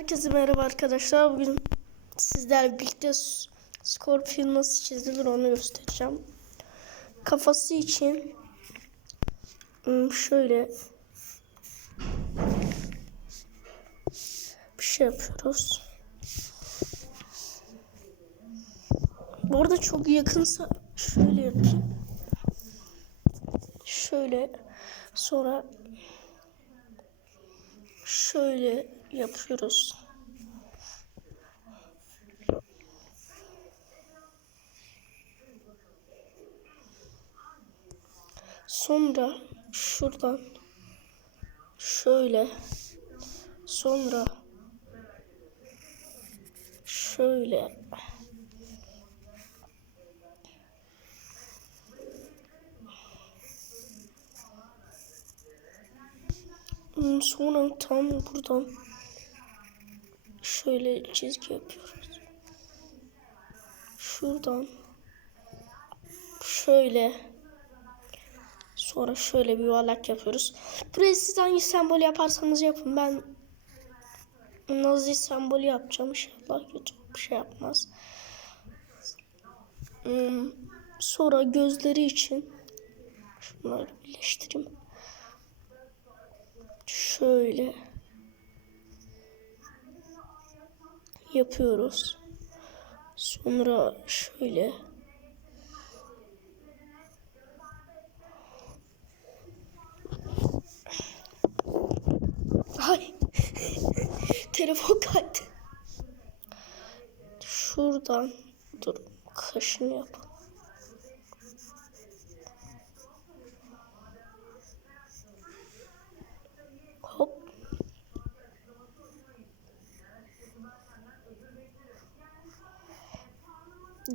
Herkese merhaba arkadaşlar. Bugün sizlerle birlikte Scorpion nasıl çizilir onu göstereceğim. Kafası için hmm, şöyle bir şey yapıyoruz. Bu arada çok yakınsa şöyle yapayım. Şöyle sonra şöyle yapıyoruz. Sonra şuradan şöyle sonra şöyle Sonra tam buradan şöyle çizgi yapıyoruz. Şuradan şöyle sonra şöyle bir yuvarlak yapıyoruz. Buraya siz hangi sembol yaparsanız yapın. Ben nazi sembolü yapacağım inşallah. YouTube bir şey yapmaz. Hmm, Sonra gözleri için şunları birleştireyim. Şöyle yapıyoruz. Sonra şöyle Ay. Telefon kaydı. Şuradan dur kaşını yap.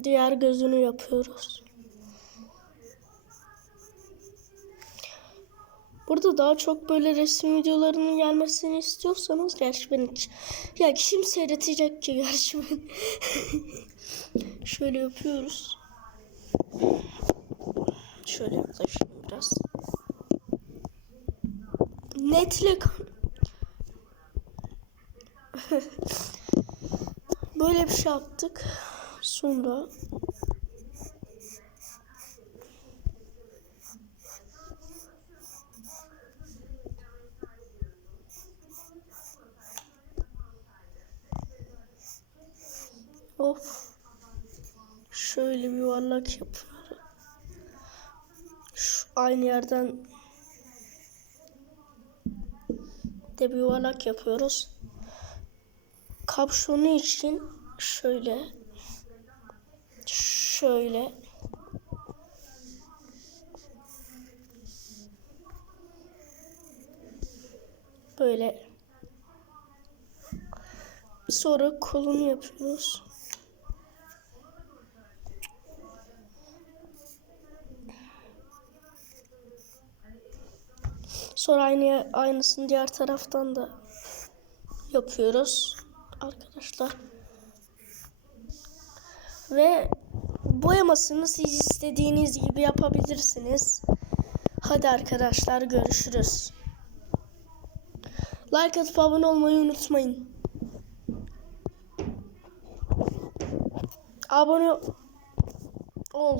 Diğer gözünü yapıyoruz. Burada daha çok böyle resim videolarının gelmesini istiyorsanız gerçi ben hiç ya kim seyredecek ki gerçi ben. Şöyle yapıyoruz. Şöyle yaklaşayım biraz. Netle böyle bir şey yaptık sonra Of. Şöyle bir yuvarlak yapıyorum. Şu aynı yerden de bir yuvarlak yapıyoruz. Kapşonu için şöyle şöyle böyle sonra kolunu yapıyoruz. Sonra aynı aynısını diğer taraftan da yapıyoruz arkadaşlar. Ve boyamasını siz istediğiniz gibi yapabilirsiniz. Hadi arkadaşlar görüşürüz. Like atıp abone olmayı unutmayın. Abone ol.